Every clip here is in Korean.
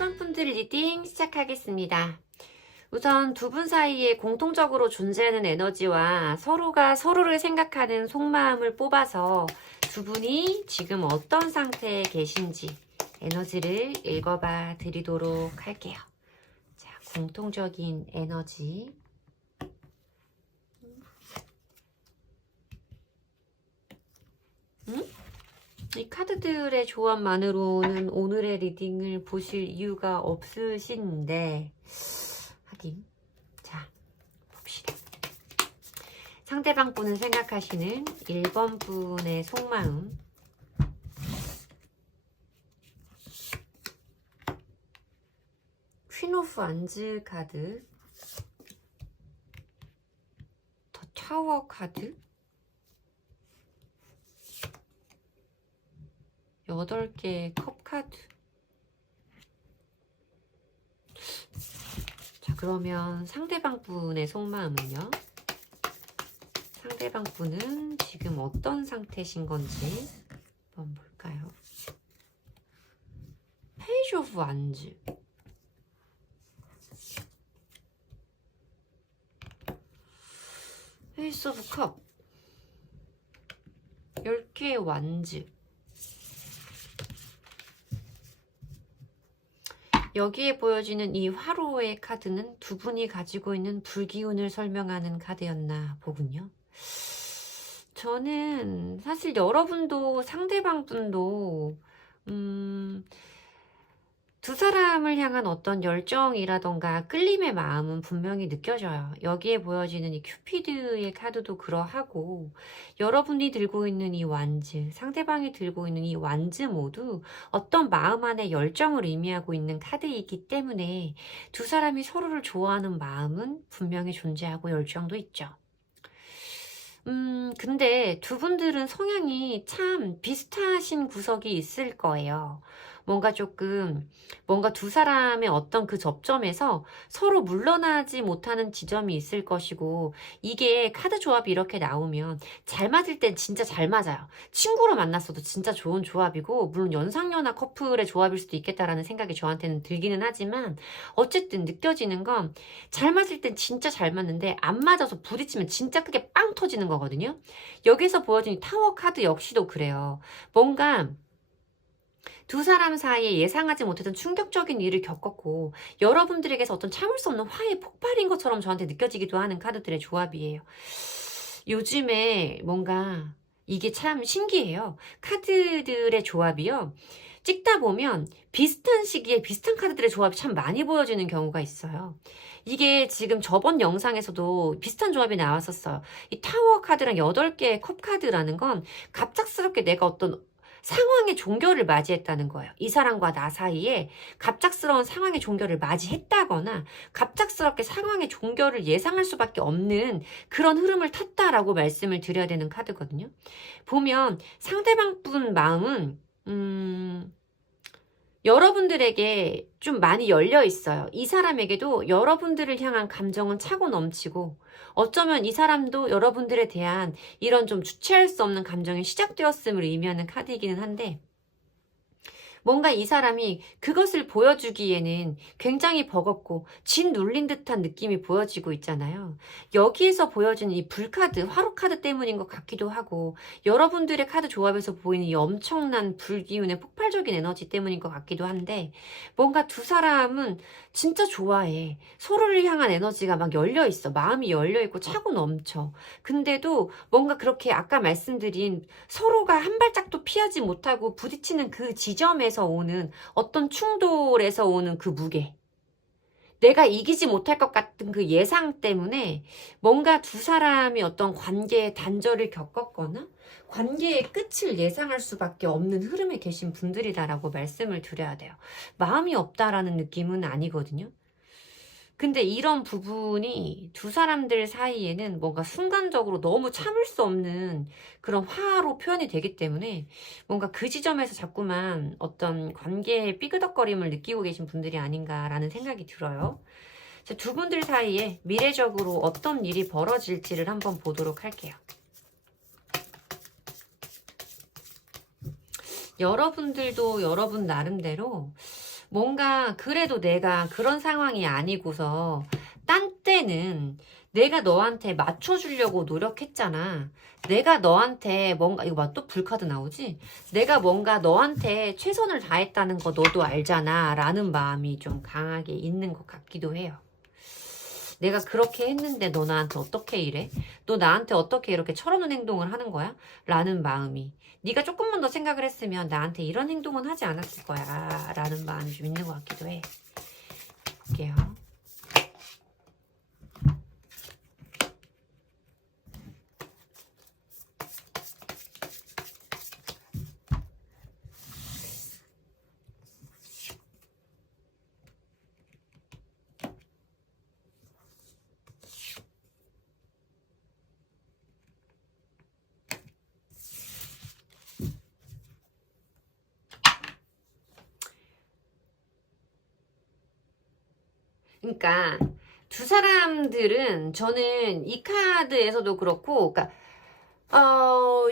1번 분들 리딩 시작하겠습니다. 우선 두 분 사이에 공통적으로 존재하는 에너지와 서로가 서로를 생각하는 속마음을 뽑아서 두 분이 지금 어떤 상태에 계신지 에너지를 읽어봐 드리도록 할게요. 자, 공통적인 에너지. 이 카드들의 조합만으로는 오늘의 리딩을 보실 이유가 없으신데 하긴 자 봅시다. 상대방 분은 생각하시는 1번 분의 속마음. 퀸 오브 안즈 카드, 더 타워 카드, 8개의 컵 카드. 자, 그러면 상대방 분의 속마음은요? 상대방 분은 지금 어떤 상태신 건지 한번 볼까요? 페이지 오브 완즈, 페이스 오브 컵, 10개의 완즈. 여기에 보여지는 이 화로의 카드는 두 분이 가지고 있는 불기운을 설명하는 카드였나 보군요. 저는 사실 여러분도 상대방 분도 두 사람을 향한 어떤 열정이라던가 끌림의 마음은 분명히 느껴져요. 여기에 보여지는 이 큐피드의 카드도 그러하고, 여러분이 들고 있는 이 완즈, 상대방이 들고 있는 이 완즈 모두 어떤 마음 안에 열정을 의미하고 있는 카드이기 때문에 두 사람이 서로를 좋아하는 마음은 분명히 존재하고 열정도 있죠. 근데 두 분들은 성향이 참 비슷하신 구석이 있을 거예요. 뭔가 두 사람의 어떤 그 접점에서 서로 물러나지 못하는 지점이 있을 것이고, 이게 카드 조합이 이렇게 나오면 잘 맞을 땐 진짜 잘 맞아요. 친구로 만났어도 진짜 좋은 조합이고, 물론 연상연하 커플의 조합일 수도 있겠다라는 생각이 저한테는 들기는 하지만, 어쨌든 느껴지는 건 잘 맞을 땐 진짜 잘 맞는데 안 맞아서 부딪히면 진짜 크게 빵 터지는 거거든요. 여기서 보여진 타워 카드 역시도 그래요. 뭔가 두 사람 사이에 예상하지 못했던 충격적인 일을 겪었고, 여러분들에게서 어떤 참을 수 없는 화의 폭발인 것처럼 저한테 느껴지기도 하는 카드들의 조합이에요. 요즘에 뭔가 이게 참 신기해요. 카드들의 조합이요, 찍다 보면 비슷한 시기에 비슷한 카드들의 조합이 참 많이 보여지는 경우가 있어요. 이게 지금 저번 영상에서도 비슷한 조합이 나왔었어요. 이 타워 카드랑 8개의 컵 카드라는 건 갑작스럽게 내가 어떤 상황의 종결을 맞이했다는 거예요. 이 사람과 나 사이에 갑작스러운 상황의 종결을 맞이했다거나 갑작스럽게 상황의 종결을 예상할 수밖에 없는 그런 흐름을 탔다라고 말씀을 드려야 되는 카드거든요. 보면 상대방 분 마음은 여러분들에게 좀 많이 열려 있어요. 이 사람에게도 여러분들을 향한 감정은 차고 넘치고, 어쩌면 이 사람도 여러분들에 대한 이런 좀 주체할 수 없는 감정이 시작되었음을 의미하는 카드이기는 한데, 뭔가 이 사람이 그것을 보여주기에는 굉장히 버겁고 짓눌린 듯한 느낌이 보여지고 있잖아요. 여기에서 보여지는 이 불카드, 화로카드 때문인 것 같기도 하고, 여러분들의 카드 조합에서 보이는 이 엄청난 불기운의 폭발적인 에너지 때문인 것 같기도 한데, 뭔가 두 사람은 진짜 좋아해. 서로를 향한 에너지가 막 열려있어. 마음이 열려있고 차고 넘쳐. 근데도 뭔가 그렇게 아까 말씀드린 서로가 한 발짝도 피하지 못하고 부딪히는 그 지점에서 오는 어떤 충돌에서 오는 그 무게, 내가 이기지 못할 것 같은 그 예상 때문에 뭔가 두 사람이 어떤 관계의 단절을 겪었거나 관계의 끝을 예상할 수밖에 없는 흐름에 계신 분들이다라고 말씀을 드려야 돼요. 마음이 없다라는 느낌은 아니거든요. 근데 이런 부분이 두 사람들 사이에는 뭔가 순간적으로 너무 참을 수 없는 그런 화로 표현이 되기 때문에 뭔가 그 지점에서 자꾸만 어떤 관계의 삐그덕거림을 느끼고 계신 분들이 아닌가라는 생각이 들어요. 두 분들 사이에 미래적으로 어떤 일이 벌어질지를 한번 보도록 할게요. 여러분들도 여러분 나름대로 뭔가 그래도 내가 그런 상황이 아니고서 딴 때는 내가 너한테 맞춰주려고 노력했잖아. 내가 너한테 뭔가, 이거 봐, 또 불카드 나오지? 내가 뭔가 너한테 최선을 다했다는 거 너도 알잖아. 라는 마음이 좀 강하게 있는 것 같기도 해요. 내가 그렇게 했는데 너 나한테 어떻게 이래? 너 나한테 어떻게 이렇게 철없는 행동을 하는 거야? 라는 마음이. 네가 조금만 더 생각을 했으면 나한테 이런 행동은 하지 않았을 거야. 라는 마음이 좀 있는 것 같기도 해. 볼게요. 그러니까 두 사람들은 저는 이 카드에서도 그렇고, 그러니까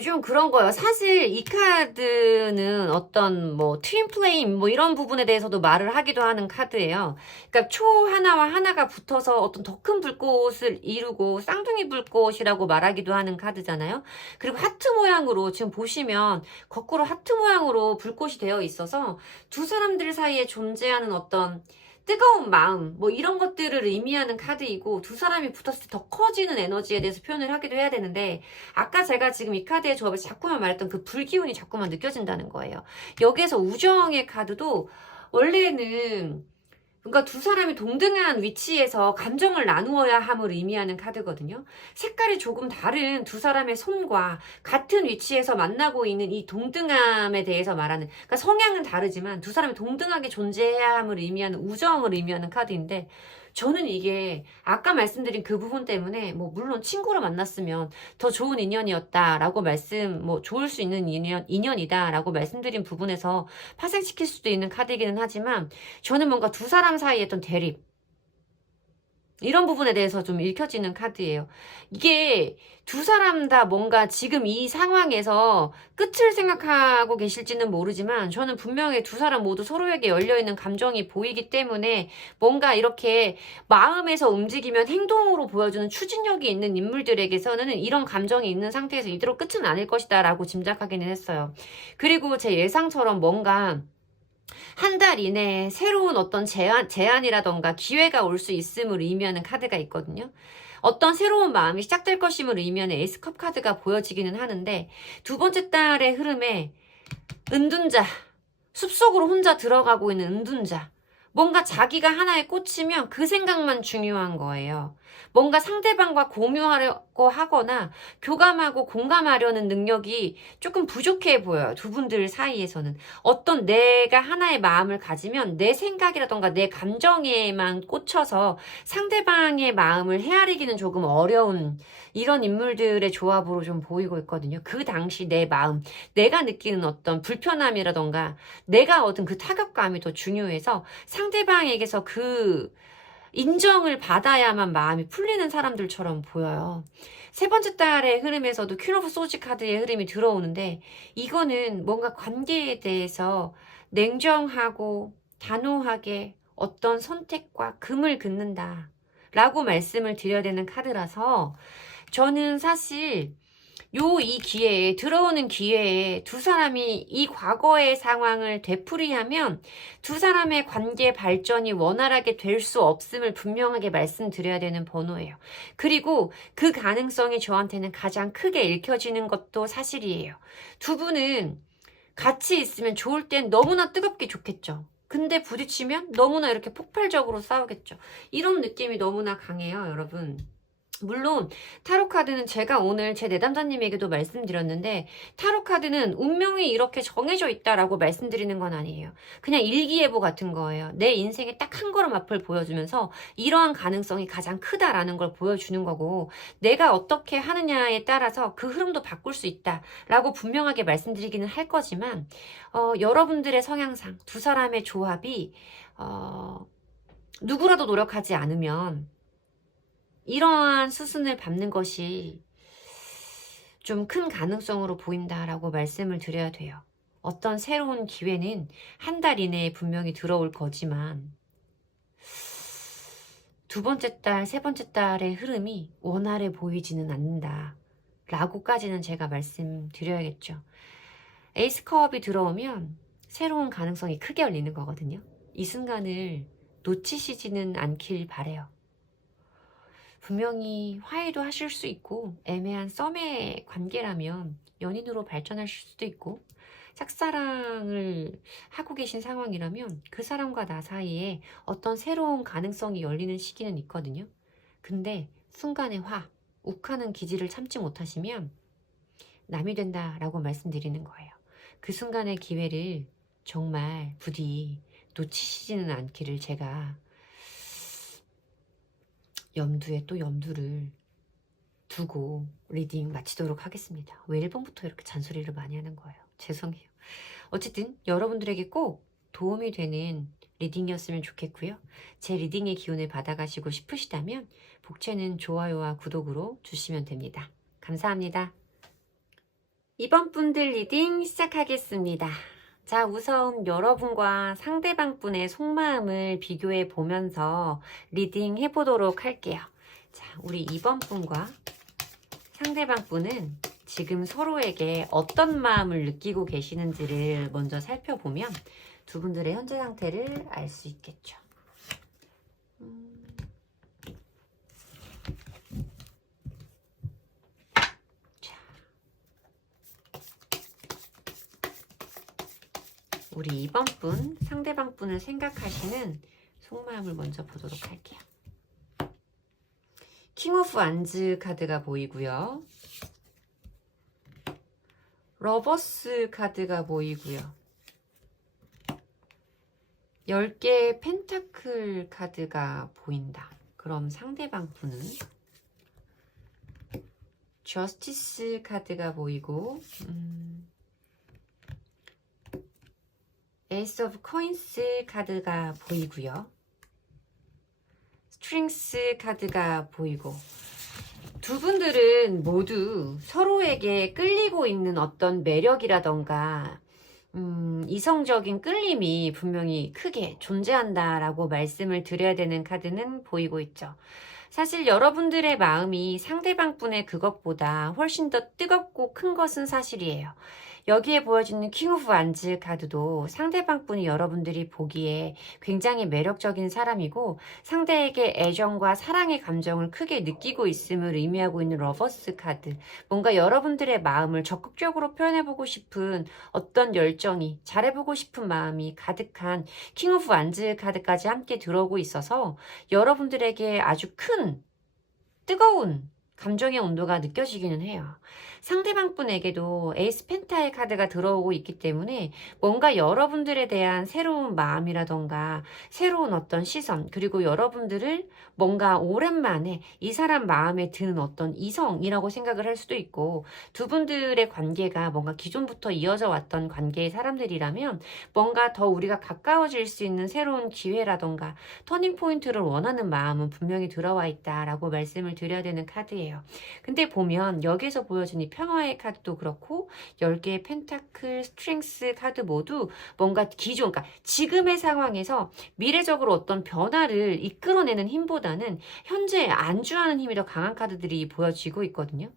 좀 그런 거예요. 사실 이 카드는 어떤 뭐 트윈 플레임 뭐 이런 부분에 대해서도 말을 하기도 하는 카드예요. 그러니까 초 하나와 하나가 붙어서 어떤 더 큰 불꽃을 이루고 쌍둥이 불꽃이라고 말하기도 하는 카드잖아요. 그리고 하트 모양으로 지금 보시면 거꾸로 하트 모양으로 불꽃이 되어 있어서 두 사람들 사이에 존재하는 어떤 뜨거운 마음 뭐 이런 것들을 의미하는 카드이고, 두 사람이 붙었을 때 더 커지는 에너지에 대해서 표현을 하기도 해야 되는데, 아까 제가 지금 이 카드의 조합을 자꾸만 말했던 그 불기운이 자꾸만 느껴진다는 거예요. 여기에서 우정의 카드도 원래는 그러니까 두 사람이 동등한 위치에서 감정을 나누어야 함을 의미하는 카드거든요. 색깔이 조금 다른 두 사람의 손과 같은 위치에서 만나고 있는 이 동등함에 대해서 말하는, 그러니까 성향은 다르지만 두 사람이 동등하게 존재해야 함을 의미하는 우정을 의미하는 카드인데, 저는 이게 아까 말씀드린 그 부분 때문에 뭐 물론 친구로 만났으면 더 좋은 인연이었다라고 뭐 좋을 수 있는 인연이다라고 말씀드린 부분에서 파생시킬 수도 있는 카드이기는 하지만, 저는 뭔가 두 사람 사이에 어떤 대립 이런 부분에 대해서 좀 읽혀지는 카드예요. 이게 두 사람 다 뭔가 지금 이 상황에서 끝을 생각하고 계실지는 모르지만, 저는 분명히 두 사람 모두 서로에게 열려있는 감정이 보이기 때문에 뭔가 이렇게 마음에서 움직이면 행동으로 보여주는 추진력이 있는 인물들에게서는 이런 감정이 있는 상태에서 이대로 끝은 아닐 것이다 라고 짐작하기는 했어요. 그리고 제 예상처럼 뭔가 한 달 이내에 새로운 어떤 제안이라던가 기회가 올 수 있음을 의미하는 카드가 있거든요. 어떤 새로운 마음이 시작될 것임을 의미하는 에이스컵 카드가 보여지기는 하는데, 두 번째 달의 흐름에 은둔자, 숲속으로 혼자 들어가고 있는 은둔자, 뭔가 자기가 하나에 꽂히면 그 생각만 중요한 거예요. 뭔가 상대방과 공유하려고 하거나 교감하고 공감하려는 능력이 조금 부족해 보여요. 두 분들 사이에서는. 어떤 내가 하나의 마음을 가지면 내 생각이라던가 내 감정에만 꽂혀서 상대방의 마음을 헤아리기는 조금 어려운 이런 인물들의 조합으로 좀 보이고 있거든요. 그 당시 내 마음, 내가 느끼는 어떤 불편함이라던가 내가 얻은 그 타격감이 더 중요해서 상대방에게서 그 인정을 받아야만 마음이 풀리는 사람들처럼 보여요. 세 번째 달의 흐름에서도 퀸 오브 소지 카드의 흐름이 들어오는데, 이거는 뭔가 관계에 대해서 냉정하고 단호하게 어떤 선택과 금을 긋는다 라고 말씀을 드려야 되는 카드라서, 저는 사실 이 기회에, 들어오는 기회에 두 사람이 이 과거의 상황을 되풀이하면 두 사람의 관계 발전이 원활하게 될 수 없음을 분명하게 말씀드려야 되는 번호예요. 그리고 그 가능성이 저한테는 가장 크게 읽혀지는 것도 사실이에요. 두 분은 같이 있으면 좋을 땐 너무나 뜨겁게 좋겠죠. 근데 부딪히면 너무나 이렇게 폭발적으로 싸우겠죠. 이런 느낌이 너무나 강해요, 여러분. 물론 타로카드는 제가 오늘 제 내담자님에게도 말씀드렸는데, 타로카드는 운명이 이렇게 정해져 있다라고 말씀드리는 건 아니에요. 그냥 일기예보 같은 거예요. 내 인생에 딱 한 걸음 앞을 보여주면서 이러한 가능성이 가장 크다라는 걸 보여주는 거고, 내가 어떻게 하느냐에 따라서 그 흐름도 바꿀 수 있다라고 분명하게 말씀드리기는 할 거지만, 여러분들의 성향상 두 사람의 조합이 누구라도 노력하지 않으면 이러한 수순을 밟는 것이 좀 큰 가능성으로 보인다라고 말씀을 드려야 돼요. 어떤 새로운 기회는 한 달 이내에 분명히 들어올 거지만 두 번째 달, 세 번째 달의 흐름이 원활해 보이지는 않는다 라고까지는 제가 말씀드려야겠죠. 에이스 컵이 들어오면 새로운 가능성이 크게 열리는 거거든요. 이 순간을 놓치시지는 않길 바래요. 분명히 화해도 하실 수 있고 애매한 썸의 관계라면 연인으로 발전하실 수도 있고 짝사랑을 하고 계신 상황이라면 그 사람과 나 사이에 어떤 새로운 가능성이 열리는 시기는 있거든요. 근데 순간의 화, 욱하는 기질을 참지 못하시면 남이 된다라고 말씀드리는 거예요. 그 순간의 기회를 정말 부디 놓치시지는 않기를 제가 염두에 또 염두를 두고 리딩 마치도록 하겠습니다. 왜 1번부터 이렇게 잔소리를 많이 하는 거예요? 죄송해요. 어쨌든 여러분들에게 꼭 도움이 되는 리딩이었으면 좋겠고요. 제 리딩의 기운을 받아가시고 싶으시다면 복채는 좋아요와 구독으로 주시면 됩니다. 감사합니다. 이번 분들 리딩 시작하겠습니다. 자, 우선 여러분과 상대방 분의 속마음을 비교해 보면서 리딩 해보도록 할게요. 자, 우리 2번 분과 상대방 분은 지금 서로에게 어떤 마음을 느끼고 계시는지를 먼저 살펴보면 두 분들의 현재 상태를 알 수 있겠죠. 우리 2번 분, 상대방 분을 생각하시는 속마음을 먼저 보도록 할게요. 킹 오브 완즈 카드가 보이고요. 러버스 카드가 보이고요. 10개의 펜타클 카드가 보인다. 그럼 상대방 분은 저스티스 카드가 보이고 에이스 오브 코인스 카드가 보이고요. 스트링스 카드가 보이고 두 분들은 모두 서로에게 끌리고 있는 어떤 매력이라던가 이성적인 끌림이 분명히 크게 존재한다라고 말씀을 드려야 되는 카드는 보이고 있죠. 사실 여러분들의 마음이 상대방 분의 그것보다 훨씬 더 뜨겁고 큰 것은 사실이에요. 여기에 보여지는 킹 오브 완즈 카드도 상대방 분이 여러분들이 보기에 굉장히 매력적인 사람이고 상대에게 애정과 사랑의 감정을 크게 느끼고 있음을 의미하고 있는 러버스 카드. 뭔가 여러분들의 마음을 적극적으로 표현해보고 싶은 어떤 열정이, 잘해보고 싶은 마음이 가득한 킹 오브 완즈 카드까지 함께 들어오고 있어서 여러분들에게 아주 큰 뜨거운 감정의 온도가 느껴지기는 해요. 상대방 분에게도 에이스 펜타의 카드가 들어오고 있기 때문에 뭔가 여러분들에 대한 새로운 마음이라던가 새로운 어떤 시선 그리고 여러분들을 뭔가 오랜만에 이 사람 마음에 드는 어떤 이성이라고 생각을 할 수도 있고 두 분들의 관계가 뭔가 기존부터 이어져 왔던 관계의 사람들이라면 뭔가 더 우리가 가까워질 수 있는 새로운 기회라던가 터닝포인트를 원하는 마음은 분명히 들어와 있다라고 말씀을 드려야 되는 카드예요. 근데 보면 여기서 보여진 이 평화의 카드도 그렇고 10개의 펜타클, 스트링스 카드 모두 뭔가 기존, 그러니까 지금의 상황에서 미래적으로 어떤 변화를 이끌어내는 힘보다는 현재 안주하는 힘이 더 강한 카드들이 보여지고 있거든요.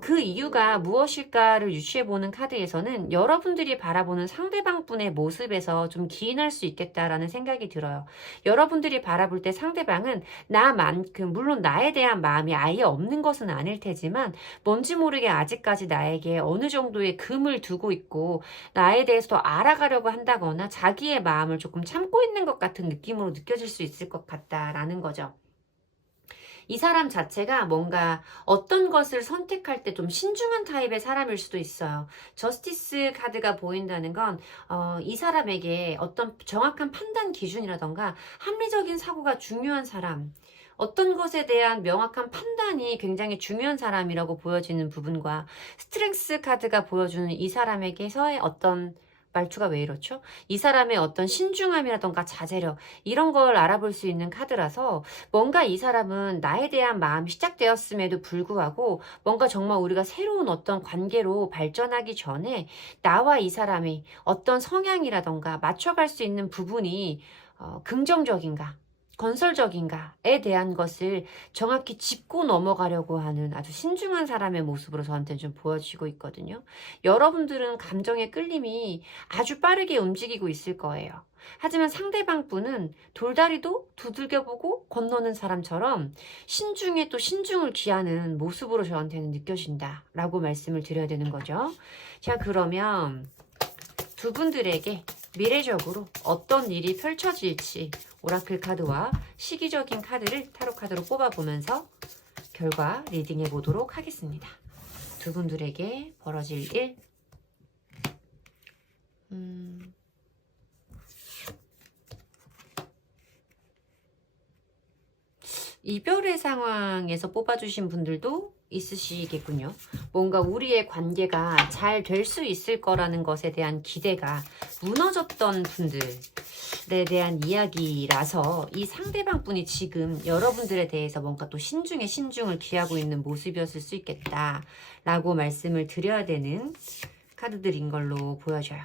그 이유가 무엇일까를 유추해보는 카드에서는 여러분들이 바라보는 상대방 분의 모습에서 좀 기인할 수 있겠다라는 생각이 들어요. 여러분들이 바라볼 때 상대방은 나만큼, 물론 나에 대한 마음이 아예 없는 것은 아닐 테지만 뭔지 모르게 아직까지 나에게 어느 정도의 금을 두고 있고 나에 대해서 더 알아가려고 한다거나 자기의 마음을 조금 참고 있는 것 같은 느낌으로 느껴질 수 있을 것 같다라는 거죠. 이 사람 자체가 뭔가 어떤 것을 선택할 때 좀 신중한 타입의 사람일 수도 있어요. 저스티스 카드가 보인다는 건 이 사람에게 어떤 정확한 판단 기준이라던가 합리적인 사고가 중요한 사람, 어떤 것에 대한 명확한 판단이 굉장히 중요한 사람이라고 보여지는 부분과 스트렝스 카드가 보여주는 이 사람에게서의 어떤 말투가 왜 이렇죠? 이 사람의 어떤 신중함이라던가 자제력 이런 걸 알아볼 수 있는 카드라서 뭔가 이 사람은 나에 대한 마음이 시작되었음에도 불구하고 뭔가 정말 우리가 새로운 어떤 관계로 발전하기 전에 나와 이 사람의 어떤 성향이라던가 맞춰갈 수 있는 부분이 긍정적인가 건설적인가에 대한 것을 정확히 짚고 넘어가려고 하는 아주 신중한 사람의 모습으로 저한테는 좀 보여지고 있거든요. 여러분들은 감정의 끌림이 아주 빠르게 움직이고 있을 거예요. 하지만 상대방 분은 돌다리도 두들겨보고 건너는 사람처럼 신중에 또 신중을 기하는 모습으로 저한테는 느껴진다라고 말씀을 드려야 되는 거죠. 자, 그러면 두 분들에게 미래적으로 어떤 일이 펼쳐질지 오라클 카드와 시기적인 카드를 타로 카드로 뽑아보면서 결과 리딩해 보도록 하겠습니다. 두 분들에게 벌어질 일. 이별의 상황에서 뽑아주신 분들도 있으시겠군요. 뭔가 우리의 관계가 잘 될 수 있을 거라는 것에 대한 기대가 무너졌던 분들에 대한 이야기라서 이 상대방 분이 지금 여러분들에 대해서 뭔가 또 신중에 신중을 기하고 있는 모습이었을 수 있겠다라고 말씀을 드려야 되는 카드들인 걸로 보여져요.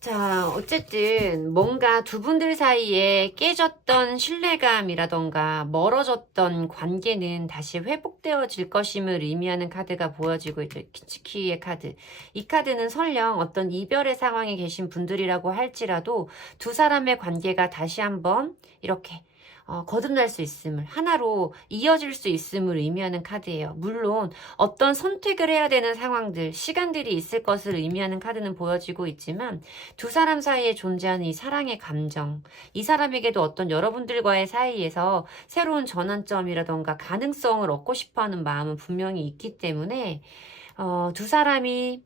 자, 어쨌든 뭔가 두 분들 사이에 깨졌던 신뢰감이라던가 멀어졌던 관계는 다시 회복되어질 것임을 의미하는 카드가 보여지고 있죠. 키치키의 카드. 이 카드는 설령 어떤 이별의 상황에 계신 분들이라고 할지라도 두 사람의 관계가 다시 한번 이렇게 거듭날 수 있음을, 하나로 이어질 수 있음을 의미하는 카드예요. 물론 어떤 선택을 해야 되는 상황들, 시간들이 있을 것을 의미하는 카드는 보여지고 있지만 두 사람 사이에 존재하는 이 사랑의 감정, 이 사람에게도 어떤 여러분들과의 사이에서 새로운 전환점이라던가 가능성을 얻고 싶어하는 마음은 분명히 있기 때문에 두 사람이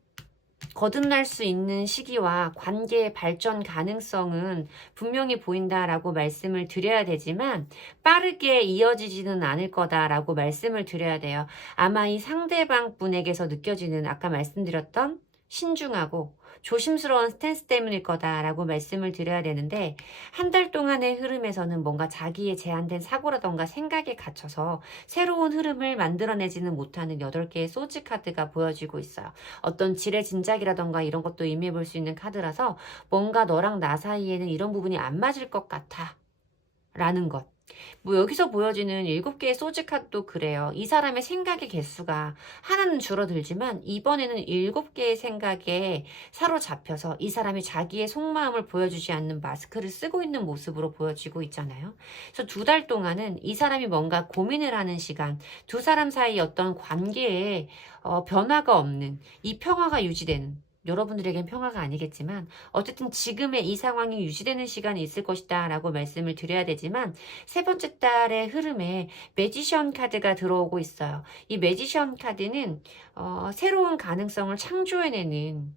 거듭날 수 있는 시기와 관계의 발전 가능성은 분명히 보인다라고 말씀을 드려야 되지만 빠르게 이어지지는 않을 거다라고 말씀을 드려야 돼요. 아마 이 상대방 분에게서 느껴지는 아까 말씀드렸던 신중하고 조심스러운 스탠스 때문일 거다라고 말씀을 드려야 되는데 한 달 동안의 흐름에서는 뭔가 자기의 제한된 사고라던가 생각에 갇혀서 새로운 흐름을 만들어내지는 못하는 8개의 소지 카드가 보여지고 있어요. 어떤 지레짐작이라던가 이런 것도 의미해 볼 수 있는 카드라서 뭔가 너랑 나 사이에는 이런 부분이 안 맞을 것 같아 라는 것. 뭐 여기서 보여지는 7개의 소지 카드도 그래요. 이 사람의 생각의 개수가 하나는 줄어들지만 이번에는 7개의 생각에 사로잡혀서 이 사람이 자기의 속마음을 보여주지 않는 마스크를 쓰고 있는 모습으로 보여지고 있잖아요. 그래서 2달 동안은 이 사람이 뭔가 고민을 하는 시간, 두 사람 사이 어떤 관계에 변화가 없는 이 평화가 유지되는 여러분들에겐 평화가 아니겠지만 어쨌든 지금의 이 상황이 유지되는 시간이 있을 것이다 라고 말씀을 드려야 되지만 세 번째 달의 흐름에 매지션 카드가 들어오고 있어요. 이 매지션 카드는 새로운 가능성을 창조해내는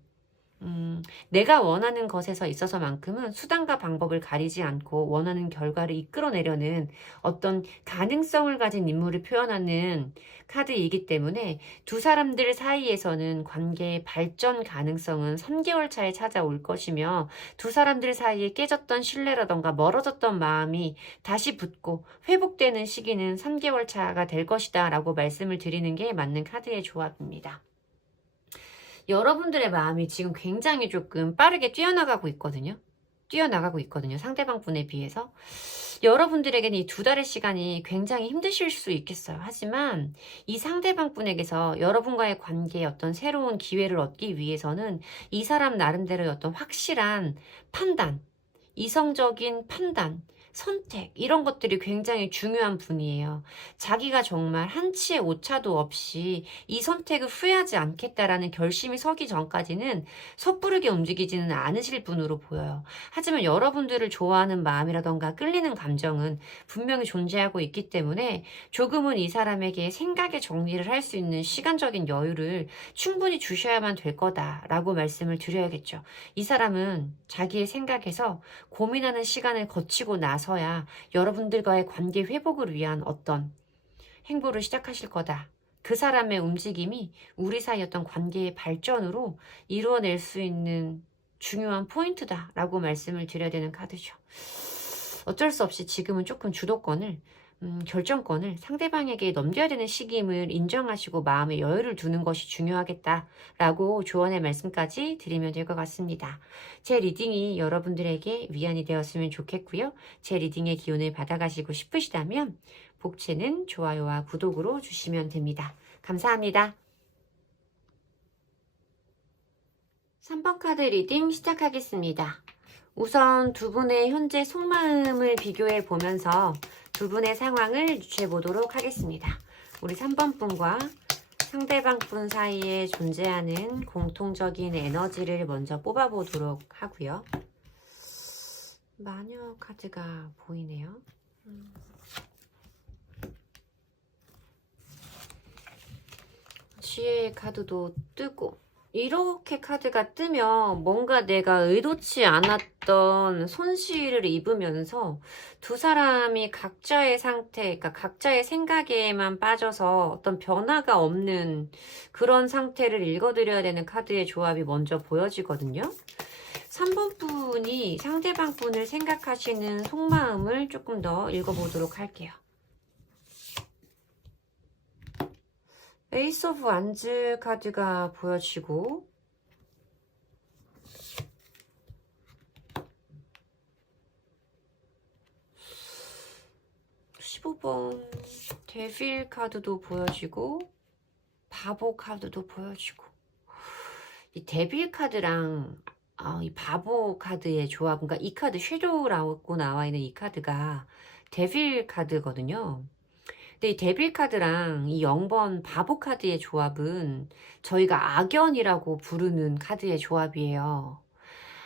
내가 원하는 것에서 있어서만큼은 수단과 방법을 가리지 않고 원하는 결과를 이끌어내려는 어떤 가능성을 가진 인물을 표현하는 카드이기 때문에 두 사람들 사이에서는 관계의 발전 가능성은 3개월 차에 찾아올 것이며 두 사람들 사이에 깨졌던 신뢰라던가 멀어졌던 마음이 다시 붙고 회복되는 시기는 3개월 차가 될 것이다 라고 말씀을 드리는 게 맞는 카드의 조합입니다. 여러분들의 마음이 지금 굉장히 조금 빠르게 뛰어나가고 있거든요. 상대방 분에 비해서. 여러분들에게는 이 2달의 시간이 굉장히 힘드실 수 있겠어요. 하지만 이 상대방 분에게서 여러분과의 관계에 어떤 새로운 기회를 얻기 위해서는 이 사람 나름대로의 어떤 확실한 판단, 이성적인 판단, 선택 이런 것들이 굉장히 중요한 분이에요. 자기가 정말 한치의 오차도 없이 이 선택을 후회하지 않겠다라는 결심이 서기 전까지는 섣부르게 움직이지는 않으실 분으로 보여요. 하지만 여러분들을 좋아하는 마음이라던가 끌리는 감정은 분명히 존재하고 있기 때문에 조금은 이 사람에게 생각의 정리를 할 수 있는 시간적인 여유를 충분히 주셔야만 될 거다라고 말씀을 드려야겠죠. 이 사람은 자기의 생각에서 고민하는 시간을 거치고 나서야 여러분들과의 관계 회복을 위한 어떤 행보를 시작하실 거다. 그 사람의 움직임이 우리 사이 어떤 관계의 발전으로 이루어낼 수 있는 중요한 포인트다라고 말씀을 드려야 되는 카드죠. 어쩔 수 없이 지금은 조금 주도권을 결정권을 상대방에게 넘겨야 되는 시기임을 인정하시고 마음의 여유를 두는 것이 중요하겠다라고 조언의 말씀까지 드리면 될 것 같습니다. 제 리딩이 여러분들에게 위안이 되었으면 좋겠고요. 제 리딩의 기운을 받아가시고 싶으시다면 복채는 좋아요와 구독으로 주시면 됩니다. 감사합니다. 3번 카드 리딩 시작하겠습니다. 우선 두 분의 현재 속마음을 비교해 보면서 두 분의 상황을 유추해 보도록 하겠습니다. 우리 3번 분과 상대방 분 사이에 존재하는 공통적인 에너지를 먼저 뽑아 보도록 하고요. 마녀 카드가 보이네요. 지혜의 카드도 뜨고, 이렇게 카드가 뜨면 뭔가 내가 의도치 않았던 손실을 입으면서 두 사람이 각자의 상태, 그러니까 각자의 생각에만 빠져서 어떤 변화가 없는 그런 상태를 읽어드려야 되는 카드의 조합이 먼저 보여지거든요. 3번 분이 상대방 분을 생각하시는 속마음을 조금 더 읽어보도록 할게요. 에이스 오브 완즈 카드가 보여지고, 15번 데빌 카드도 보여지고 바보 카드도 보여지고, 이 데빌 카드랑 이 바보 카드의 조합, 그러니까 이 카드 섀도우라고 나와 있는 이 카드가 데빌 카드거든요. 근데 이 데빌 카드랑 이 0번 바보 카드의 조합은 저희가 악연이라고 부르는 카드의 조합이에요.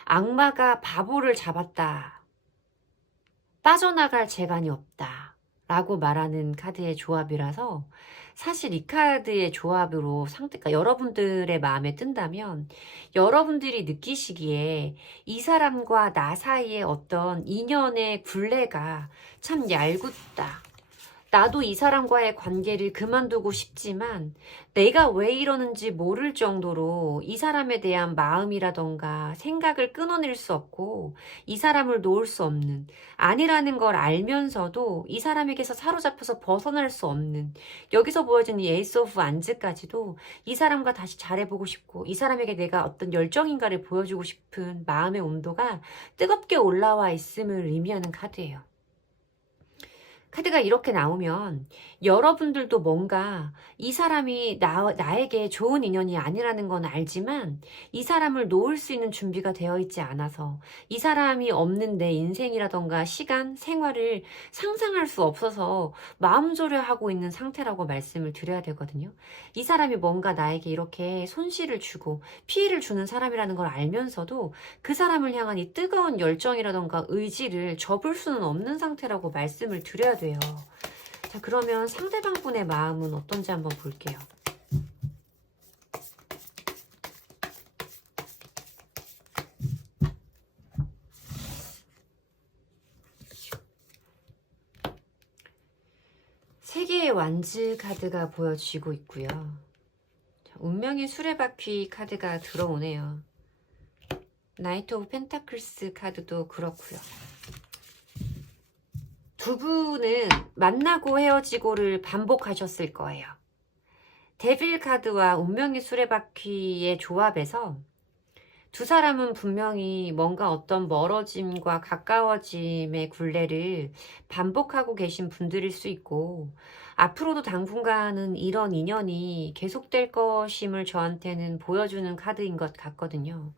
악마가 바보를 잡았다. 빠져나갈 재간이 없다. 라고 말하는 카드의 조합이라서 사실 이 카드의 조합으로 그러니까 여러분들의 마음에 든다면 여러분들이 느끼시기에 이 사람과 나 사이의 어떤 인연의 굴레가 참 얄궂다. 나도 이 사람과의 관계를 그만두고 싶지만 내가 왜 이러는지 모를 정도로 이 사람에 대한 마음이라던가 생각을 끊어낼 수 없고 이 사람을 놓을 수 없는, 아니라는 걸 알면서도 이 사람에게서 사로잡혀서 벗어날 수 없는, 여기서 보여진 이 에이스 오브 안즈까지도 이 사람과 다시 잘해보고 싶고 이 사람에게 내가 어떤 열정인가를 보여주고 싶은 마음의 온도가 뜨겁게 올라와 있음을 의미하는 카드예요. 카드가 이렇게 나오면 여러분들도 뭔가 이 사람이 나에게 좋은 인연이 아니라는 건 알지만 이 사람을 놓을 수 있는 준비가 되어 있지 않아서 이 사람이 없는 내 인생이라던가 시간, 생활을 상상할 수 없어서 마음 졸여하고 있는 상태라고 말씀을 드려야 되거든요. 이 사람이 뭔가 나에게 이렇게 손실을 주고 피해를 주는 사람이라는 걸 알면서도 그 사람을 향한 이 뜨거운 열정이라던가 의지를 접을 수는 없는 상태라고 말씀을 드려야 돼요. 자, 그러면 상대방 분의 마음은 어떤지 한번 볼게요. 세 개의 완즈 카드가 보여지고 있고요. 자, 운명의 수레바퀴 카드가 들어오네요. 나이트 오브 펜타클스 카드도 그렇고요. 두 분은 만나고 헤어지고를 반복하셨을 거예요. 데빌 카드와 운명의 수레바퀴의 조합에서 두 사람은 분명히 뭔가 어떤 멀어짐과 가까워짐의 굴레를 반복하고 계신 분들일 수 있고, 앞으로도 당분간은 이런 인연이 계속될 것임을 저한테는 보여주는 카드인 것 같거든요.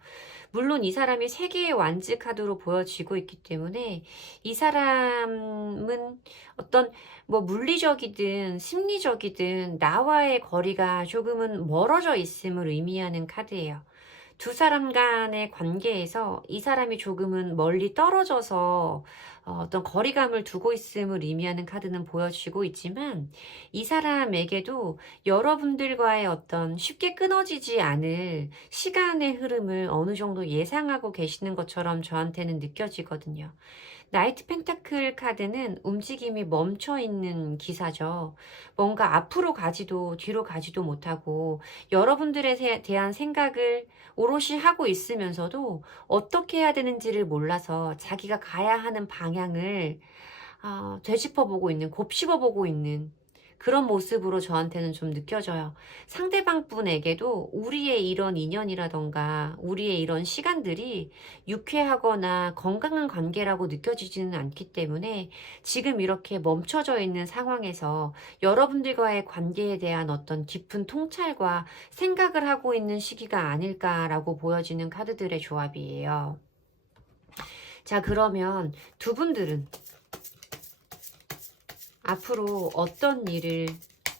물론 이 사람이 세 개의 완즈 카드로 보여지고 있기 때문에 이 사람은 어떤 물리적이든 심리적이든 나와의 거리가 조금은 멀어져 있음을 의미하는 카드예요. 두 사람 간의 관계에서 이 사람이 조금은 멀리 떨어져서 어떤 거리감을 두고 있음을 의미하는 카드는 보여지고 있지만 이 사람에게도 여러분들과의 어떤 쉽게 끊어지지 않을 시간의 흐름을 어느 정도 예상하고 계시는 것처럼 저한테는 느껴지거든요. 나이트 펜타클 카드는 움직임이 멈춰 있는 기사죠. 뭔가 앞으로 가지도 뒤로 가지도 못하고 여러분들에 대한 생각을 오롯이 하고 있으면서도 어떻게 해야 되는지를 몰라서 자기가 가야 하는 방향을 되짚어보고 있는, 곱씹어보고 있는 그런 모습으로 저한테는 좀 느껴져요. 상대방 분에게도 우리의 이런 인연이라던가 우리의 이런 시간들이 유쾌하거나 건강한 관계라고 느껴지지는 않기 때문에 지금 이렇게 멈춰져 있는 상황에서 여러분들과의 관계에 대한 어떤 깊은 통찰과 생각을 하고 있는 시기가 아닐까라고 보여지는 카드들의 조합이에요. 자, 그러면 두 분들은 앞으로 어떤 일을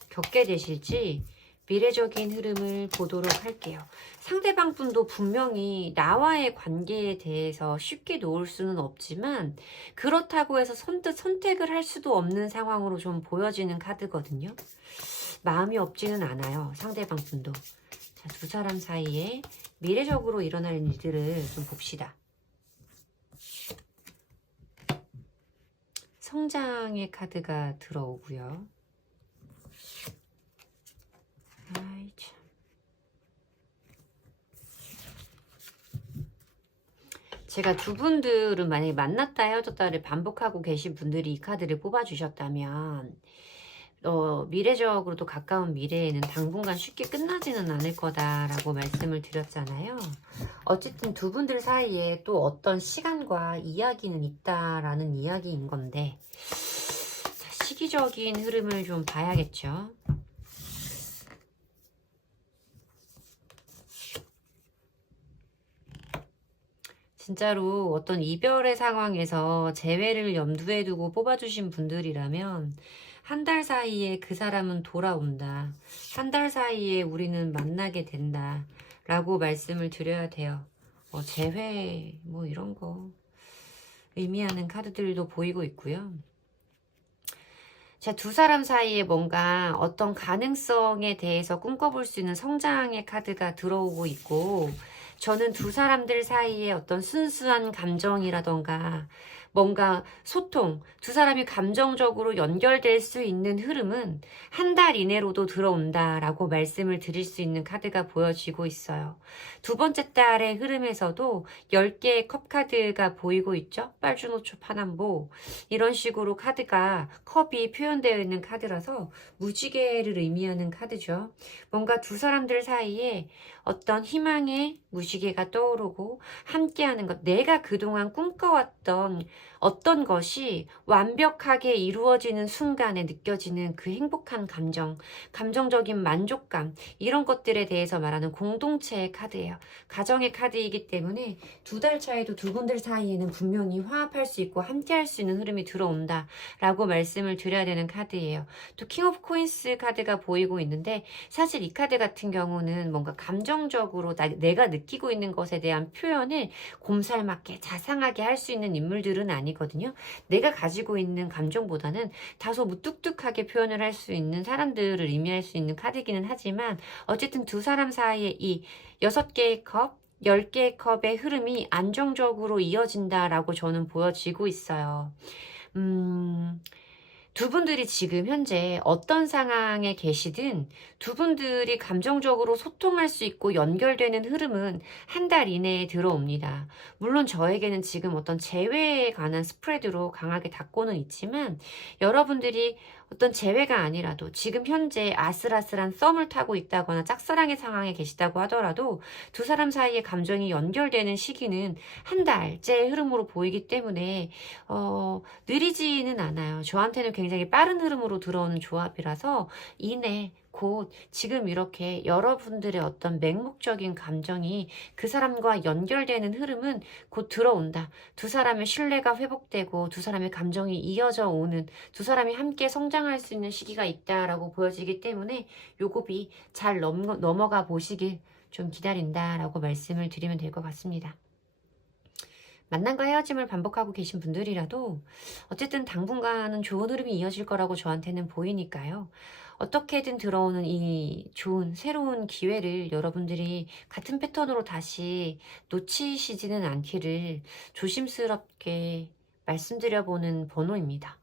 겪게 되실지 미래적인 흐름을 보도록 할게요. 상대방 분도 분명히 나와의 관계에 대해서 쉽게 놓을 수는 없지만 그렇다고 해서 선뜻 선택을 할 수도 없는 상황으로 좀 보여지는 카드거든요. 마음이 없지는 않아요. 상대방 분도. 자, 두 사람 사이에 미래적으로 일어날 일들을 좀 봅시다. 성장의 카드가 들어오고요. 아이 참. 제가 두 분들은 만약에 만났다 헤어졌다를 반복하고 계신 분들이 이 카드를 뽑아주셨다면 미래적으로도 가까운 미래에는 당분간 쉽게 끝나지는 않을 거다라고 말씀을 드렸잖아요. 어쨌든 두 분들 사이에 또 어떤 시간과 이야기는 있다라는 이야기인 건데 자, 시기적인 흐름을 좀 봐야겠죠. 진짜로 어떤 이별의 상황에서 재회를 염두에 두고 뽑아주신 분들이라면 한 달 사이에 그 사람은 돌아온다. 한 달 사이에 우리는 만나게 된다. 라고 말씀을 드려야 돼요. 재회 뭐 이런 거 의미하는 카드들도 보이고 있고요. 자, 두 사람 사이에 뭔가 어떤 가능성에 대해서 꿈꿔볼 수 있는 성장의 카드가 들어오고 있고 저는 두 사람들 사이에 어떤 순수한 감정이라던가 뭔가 소통, 두 사람이 감정적으로 연결될 수 있는 흐름은 한 달 이내로도 들어온다라고 말씀을 드릴 수 있는 카드가 보여지고 있어요. 두 번째 달의 흐름에서도 10개의 컵 카드가 보이고 있죠. 빨주노초 파남보 이런 식으로 카드가 컵이 표현되어 있는 카드라서 무지개를 의미하는 카드죠. 뭔가 두 사람들 사이에 어떤 희망의 무지개가 떠오르고 함께하는 것, 내가 그동안 꿈꿔왔던 어떤 것이 완벽하게 이루어지는 순간에 느껴지는 그 행복한 감정, 감정적인 만족감 이런 것들에 대해서 말하는 공동체의 카드예요. 가정의 카드이기 때문에 두 달 차에도 두 분들 사이에는 분명히 화합할 수 있고 함께할 수 있는 흐름이 들어온다라고 말씀을 드려야 되는 카드예요. 또 킹 오브 코인스 카드가 보이고 있는데 사실 이 카드 같은 경우는 뭔가 감정적으로 내가 느끼고 있는 것에 대한 표현을 곰살맞게 자상하게 할 수 있는 인물들은 아니거든요. 내가 가지고 있는 감정보다는 다소 무뚝뚝하게 표현을 할 수 있는 사람들을 의미할 수 있는 카드이기는 하지만 어쨌든 두 사람 사이에 이 6개의 컵 10개의 컵의 흐름이 안정적으로 이어진다라고 저는 보여지고 있어요. 두 분들이 지금 현재 어떤 상황에 계시든 두 분들이 감정적으로 소통할 수 있고 연결되는 흐름은 한 달 이내에 들어옵니다. 물론 저에게는 지금 어떤 재회에 관한 스프레드로 강하게 닿고는 있지만 여러분들이 어떤 재회가 아니라도 지금 현재 아슬아슬한 썸을 타고 있다거나 짝사랑의 상황에 계시다고 하더라도 두 사람 사이의 감정이 연결되는 시기는 한 달째의 흐름으로 보이기 때문에 느리지는 않아요. 저한테는 굉장히 빠른 흐름으로 들어오는 조합이라서 이내 곧 지금 이렇게 여러분들의 어떤 맹목적인 감정이 그 사람과 연결되는 흐름은 곧 들어온다. 두 사람의 신뢰가 회복되고 두 사람의 감정이 이어져 오는 두 사람이 함께 성장할 수 있는 시기가 있다라고 보여지기 때문에 요곱이 잘 넘어가 보시길 좀 기다린다라고 말씀을 드리면 될 것 같습니다. 만남과 헤어짐을 반복하고 계신 분들이라도 어쨌든 당분간은 좋은 흐름이 이어질 거라고 저한테는 보이니까요. 어떻게든 들어오는 이 좋은 새로운 기회를 여러분들이 같은 패턴으로 다시 놓치시지는 않기를 조심스럽게 말씀드려보는 번호입니다.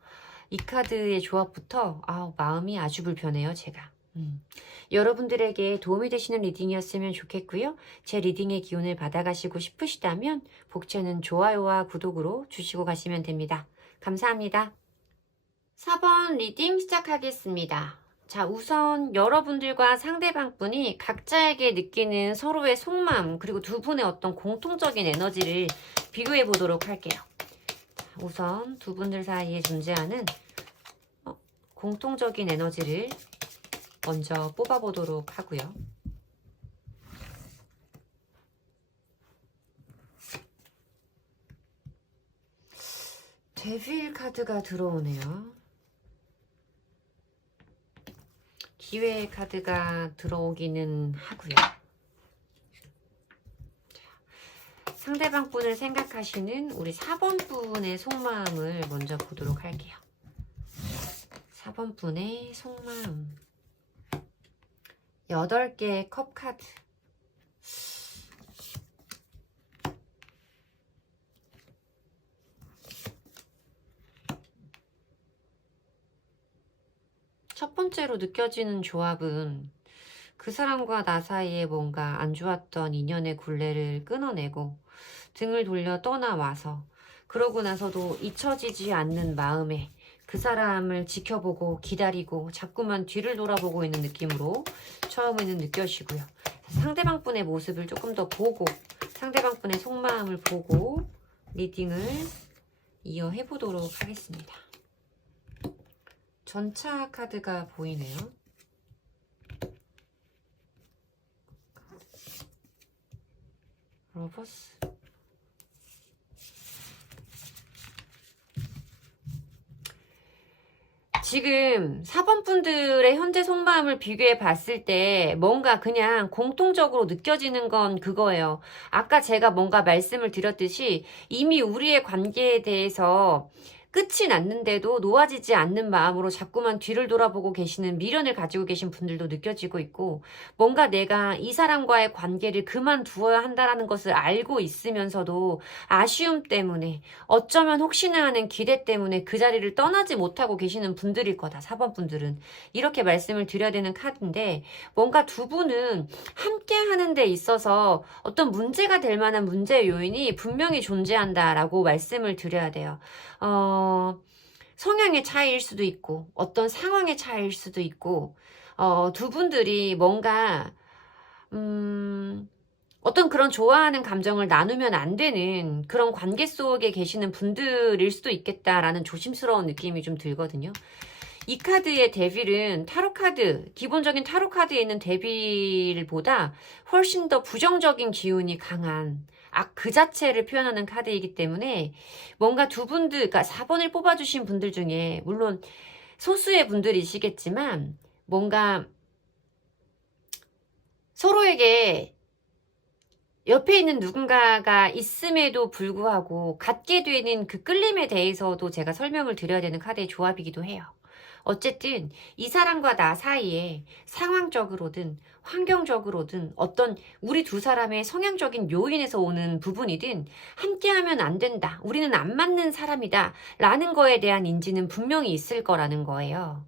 이 카드의 조합부터 마음이 아주 불편해요, 제가. 여러분들에게 도움이 되시는 리딩이었으면 좋겠고요. 제 리딩의 기운을 받아가시고 싶으시다면 복채는 좋아요와 구독으로 주시고 가시면 됩니다. 감사합니다. 4번 리딩 시작하겠습니다. 자, 우선 여러분들과 상대방분이 각자에게 느끼는 서로의 속마음 그리고 두 분의 어떤 공통적인 에너지를 비교해 보도록 할게요. 자, 우선 두 분들 사이에 존재하는 공통적인 에너지를 먼저 뽑아보도록 하고요. 데빌 카드가 들어오네요. 기회의 카드가 들어오기는 하고요. 자, 상대방 분을 생각하시는 우리 4번 분의 속마음을 먼저 보도록 할게요. 4번 분의 속마음. 8개의 컵 카드. 첫 번째로 느껴지는 조합은 그 사람과 나 사이에 뭔가 안 좋았던 인연의 굴레를 끊어내고 등을 돌려 떠나와서 그러고 나서도 잊혀지지 않는 마음에 그 사람을 지켜보고 기다리고 자꾸만 뒤를 돌아보고 있는 느낌으로 처음에는 느껴지고요. 상대방 분의 모습을 조금 더 보고 상대방 분의 속마음을 보고 리딩을 이어해 보도록 하겠습니다. 전차 카드가 보이네요. 러버스. 지금 4번 분들의 현재 속마음을 비교해 봤을 때 뭔가 그냥 공통적으로 느껴지는 건 그거예요. 아까 제가 뭔가 말씀을 드렸듯이 이미 우리의 관계에 대해서 끝이 났는데도 놓아지지 않는 마음으로 자꾸만 뒤를 돌아보고 계시는 미련을 가지고 계신 분들도 느껴지고 있고 뭔가 내가 이 사람과의 관계를 그만두어야 한다는 것을 알고 있으면서도 아쉬움 때문에 어쩌면 혹시나 하는 기대 때문에 그 자리를 떠나지 못하고 계시는 분들일 거다. 4번 분들은. 이렇게 말씀을 드려야 되는 카드인데 뭔가 두 분은 함께 하는 데 있어서 어떤 문제가 될 만한 문제의 요인이 분명히 존재한다라고 말씀을 드려야 돼요. 성향의 차이일 수도 있고 어떤 상황의 차이일 수도 있고 두 분들이 뭔가 어떤 그런 좋아하는 감정을 나누면 안 되는 그런 관계 속에 계시는 분들일 수도 있겠다라는 조심스러운 느낌이 좀 들거든요. 이 카드의 데빌은 타로카드, 기본적인 타로카드에 있는 데빌보다 훨씬 더 부정적인 기운이 강한 그 자체를 표현하는 카드이기 때문에 뭔가 두 분들, 그러니까 4번을 뽑아주신 분들 중에 물론 소수의 분들이시겠지만 뭔가 서로에게 옆에 있는 누군가가 있음에도 불구하고 갖게 되는 그 끌림에 대해서도 제가 설명을 드려야 되는 카드의 조합이기도 해요. 어쨌든 이 사람과 나 사이에 상황적으로든 환경적으로든 어떤 우리 두 사람의 성향적인 요인에서 오는 부분이든 함께하면 안 된다. 우리는 안 맞는 사람이다. 라는 거에 대한 인지는 분명히 있을 거라는 거예요.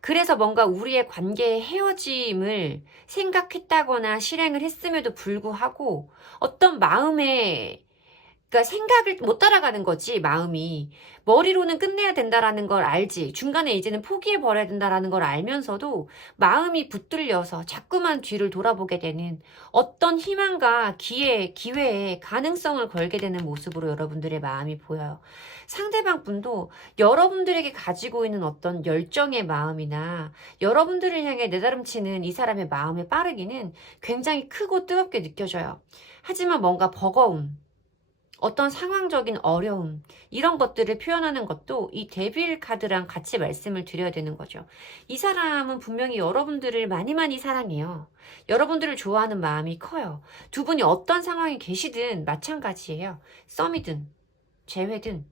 그래서 뭔가 우리의 관계의 헤어짐을 생각했다거나 실행을 했음에도 불구하고 어떤 마음의 그러니까 생각을 못 따라가는 거지, 마음이. 머리로는 끝내야 된다라는 걸 알지. 중간에 이제는 포기해버려야 된다라는 걸 알면서도 마음이 붙들려서 자꾸만 뒤를 돌아보게 되는 어떤 희망과 기회에 가능성을 걸게 되는 모습으로 여러분들의 마음이 보여요. 상대방 분도 여러분들에게 가지고 있는 어떤 열정의 마음이나 여러분들을 향해 내다름치는 이 사람의 마음의 빠르기는 굉장히 크고 뜨겁게 느껴져요. 하지만 뭔가 버거움, 어떤 상황적인 어려움 이런 것들을 표현하는 것도 이 데빌 카드랑 같이 말씀을 드려야 되는 거죠. 이 사람은 분명히 여러분들을 많이 사랑해요. 여러분들을 좋아하는 마음이 커요. 두 분이 어떤 상황에 계시든 마찬가지예요. 썸이든 재회든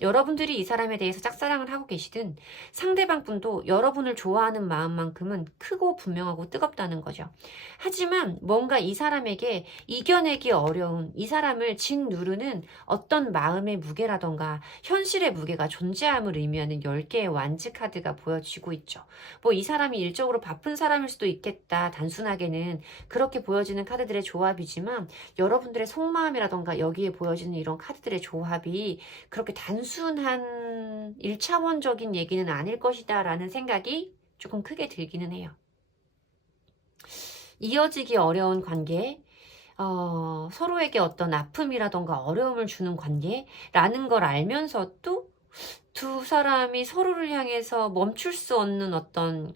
여러분들이 이 사람에 대해서 짝사랑을 하고 계시든 상대방 분도 여러분을 좋아하는 마음만큼은 크고 분명하고 뜨겁다는 거죠. 하지만 뭔가 이 사람에게 이겨내기 어려운, 이 사람을 짓누르는 어떤 마음의 무게라던가 현실의 무게가 존재함을 의미하는 10개의 완즈 카드가 보여지고 있죠. 뭐 이 사람이 일적으로 바쁜 사람일 수도 있겠다. 단순하게는 그렇게 보여지는 카드들의 조합이지만 여러분들의 속마음이라던가 여기에 보여지는 이런 카드들의 조합이 그렇게 단순한 1차원적인 얘기는 아닐 것이다 라는 생각이 조금 크게 들기는 해요. 이어지기 어려운 관계, 서로에게 어떤 아픔이라던가 어려움을 주는 관계라는 걸 알면서도 두 사람이 서로를 향해서 멈출 수 없는 어떤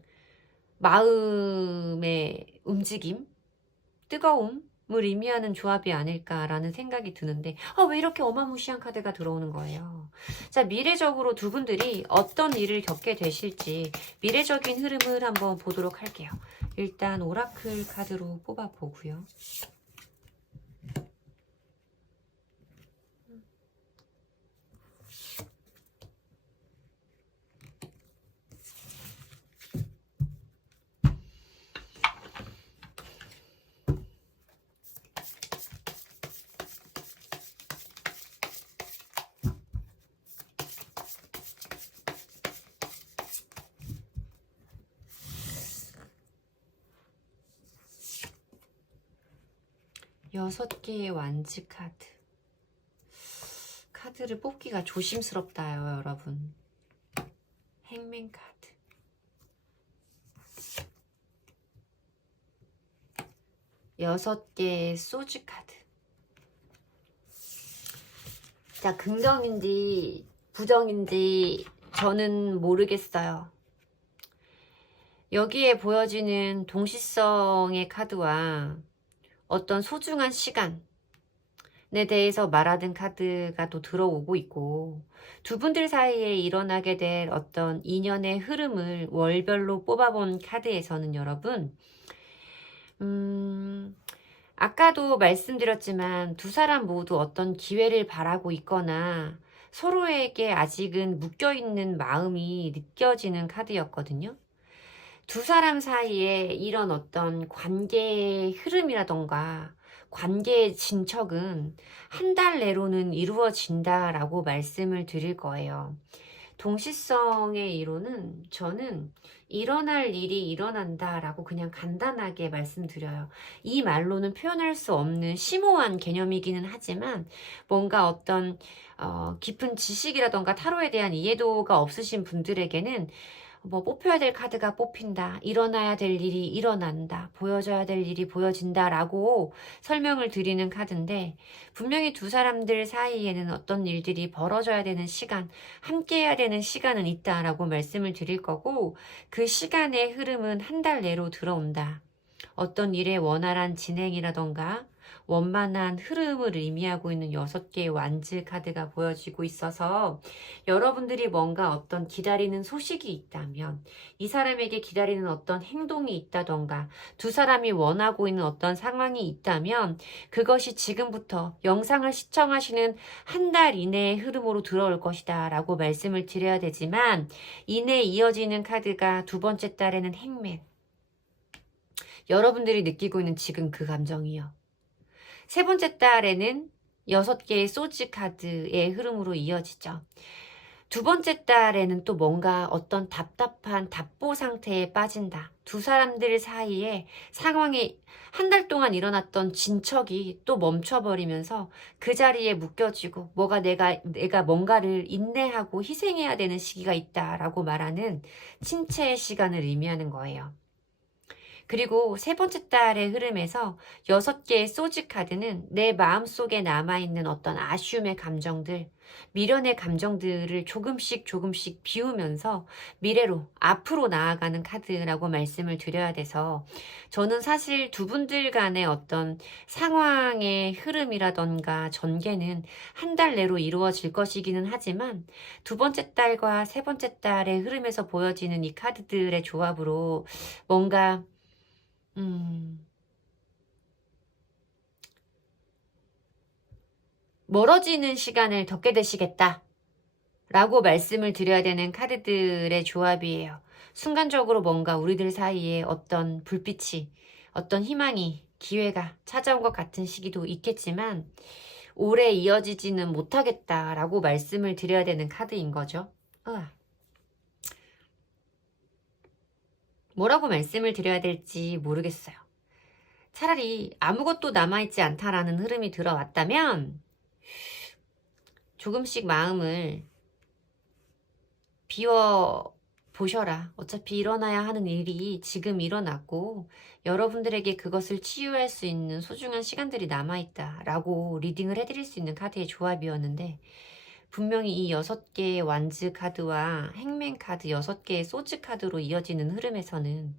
마음의 움직임, 뜨거움을 의미하는 조합이 아닐까라는 생각이 드는데 왜 이렇게 어마무시한 카드가 들어오는 거예요. 자, 미래적으로 두 분들이 어떤 일을 겪게 되실지 미래적인 흐름을 한번 보도록 할게요. 일단 오라클 카드로 뽑아보고요. 여섯 개의 완즈 카드. 카드를 뽑기가 조심스럽다요, 여러분. 행맨 카드. 여섯 개의 소주 카드. 자, 긍정인지 부정인지 저는 모르겠어요. 여기에 보여지는 동시성의 카드와 어떤 소중한 시간에 대해서 말하는 카드가 또 들어오고 있고 두 분들 사이에 일어나게 될 어떤 인연의 흐름을 월별로 뽑아본 카드에서는 여러분 아까도 말씀드렸지만 두 사람 모두 어떤 기회를 바라고 있거나 서로에게 아직은 묶여있는 마음이 느껴지는 카드였거든요. 두 사람 사이에 이런 어떤 관계의 흐름이라던가 관계의 진척은 한 달 내로는 이루어진다라고 말씀을 드릴 거예요. 동시성의 이론은 저는 일어날 일이 일어난다라고 그냥 간단하게 말씀드려요. 이 말로는 표현할 수 없는 심오한 개념이기는 하지만 뭔가 어떤 깊은 지식이라던가 타로에 대한 이해도가 없으신 분들에게는 뭐 뽑혀야 될 카드가 뽑힌다, 일어나야 될 일이 일어난다, 보여줘야 될 일이 보여진다 라고 설명을 드리는 카드인데 분명히 두 사람들 사이에는 어떤 일들이 벌어져야 되는 시간, 함께 해야 되는 시간은 있다라고 말씀을 드릴 거고 그 시간의 흐름은 한 달 내로 들어온다. 어떤 일의 원활한 진행이라던가 원만한 흐름을 의미하고 있는 6개의 완즈 카드가 보여지고 있어서 여러분들이 뭔가 어떤 기다리는 소식이 있다면 이 사람에게 기다리는 어떤 행동이 있다던가 두 사람이 원하고 있는 어떤 상황이 있다면 그것이 지금부터 영상을 시청하시는 한 달 이내의 흐름으로 들어올 것이다 라고 말씀을 드려야 되지만 이내 이어지는 카드가 두 번째 달에는 행맨, 여러분들이 느끼고 있는 지금 그 감정이요. 세 번째 달에는 6개의 소지 카드의 흐름으로 이어지죠. 두 번째 달에는 또 뭔가 어떤 답답한 답보 상태에 빠진다. 두 사람들 사이에 상황에 한 달 동안 일어났던 진척이 또 멈춰버리면서 그 자리에 묶여지고 내가 뭔가를 인내하고 희생해야 되는 시기가 있다라고 말하는 침체의 시간을 의미하는 거예요. 그리고 세 번째 달의 흐름에서 6개의 소지 카드는 내 마음속에 남아있는 어떤 아쉬움의 감정들, 미련의 감정들을 조금씩 비우면서 미래로 앞으로 나아가는 카드라고 말씀을 드려야 돼서 저는 사실 두 분들 간의 어떤 상황의 흐름이라던가 전개는 한 달 내로 이루어질 것이기는 하지만 두 번째 달과 세 번째 달의 흐름에서 보여지는 이 카드들의 조합으로 뭔가 멀어지는 시간을 겪게 되시겠다. 라고 말씀을 드려야 되는 카드들의 조합이에요. 순간적으로 뭔가 우리들 사이에 어떤 불빛이, 어떤 희망이, 기회가 찾아온 것 같은 시기도 있겠지만 오래 이어지지는 못하겠다라고 말씀을 드려야 되는 카드인 거죠. 뭐라고 말씀을 드려야 될지 모르겠어요. 차라리 아무것도 남아있지 않다라는 흐름이 들어왔다면 조금씩 마음을 비워 보셔라. 어차피 일어나야 하는 일이 지금 일어났고 여러분들에게 그것을 치유할 수 있는 소중한 시간들이 남아있다 라고 리딩을 해드릴 수 있는 카드의 조합이었는데, 분명히 이 6개의 완즈 카드와 행맨 카드 6개의 소즈 카드로 이어지는 흐름에서는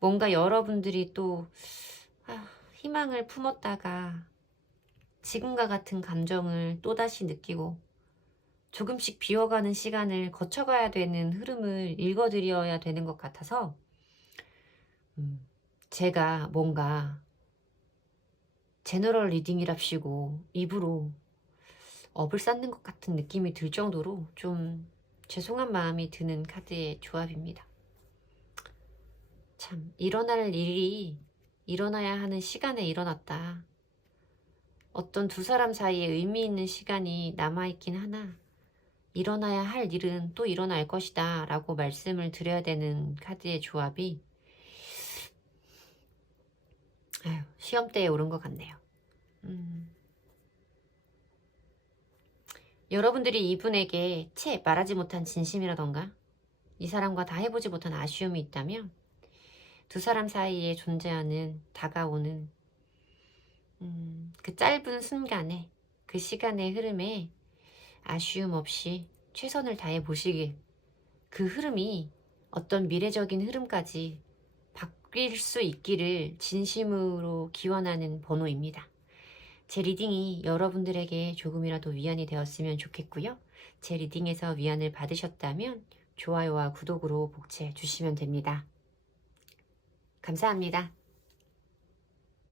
뭔가 여러분들이 또 희망을 품었다가 지금과 같은 감정을 또다시 느끼고 조금씩 비워가는 시간을 거쳐가야 되는 흐름을 읽어드려야 되는 것 같아서 제가 뭔가 제너럴 리딩이랍시고 입으로 업을 쌓는 것 같은 느낌이 들 정도로 좀 죄송한 마음이 드는 카드의 조합입니다. 참, 일어날 일이 일어나야 하는 시간에 일어났다. 어떤 두 사람 사이에 의미 있는 시간이 남아있긴 하나 일어나야 할 일은 또 일어날 것이다 라고 말씀을 드려야 되는 카드의 조합이 시험대에 오른 것 같네요. 여러분들이 이분에게 채 말하지 못한 진심이라던가 이 사람과 다 해보지 못한 아쉬움이 있다면 두 사람 사이에 존재하는 다가오는 그 짧은 순간에, 그 시간의 흐름에 아쉬움 없이 최선을 다해 보시길, 그 흐름이 어떤 미래적인 흐름까지 바뀔 수 있기를 진심으로 기원하는 번호입니다. 제 리딩이 여러분들에게 조금이라도 위안이 되었으면 좋겠고요. 제 리딩에서 위안을 받으셨다면 좋아요와 구독으로 복채 주시면 됩니다. 감사합니다.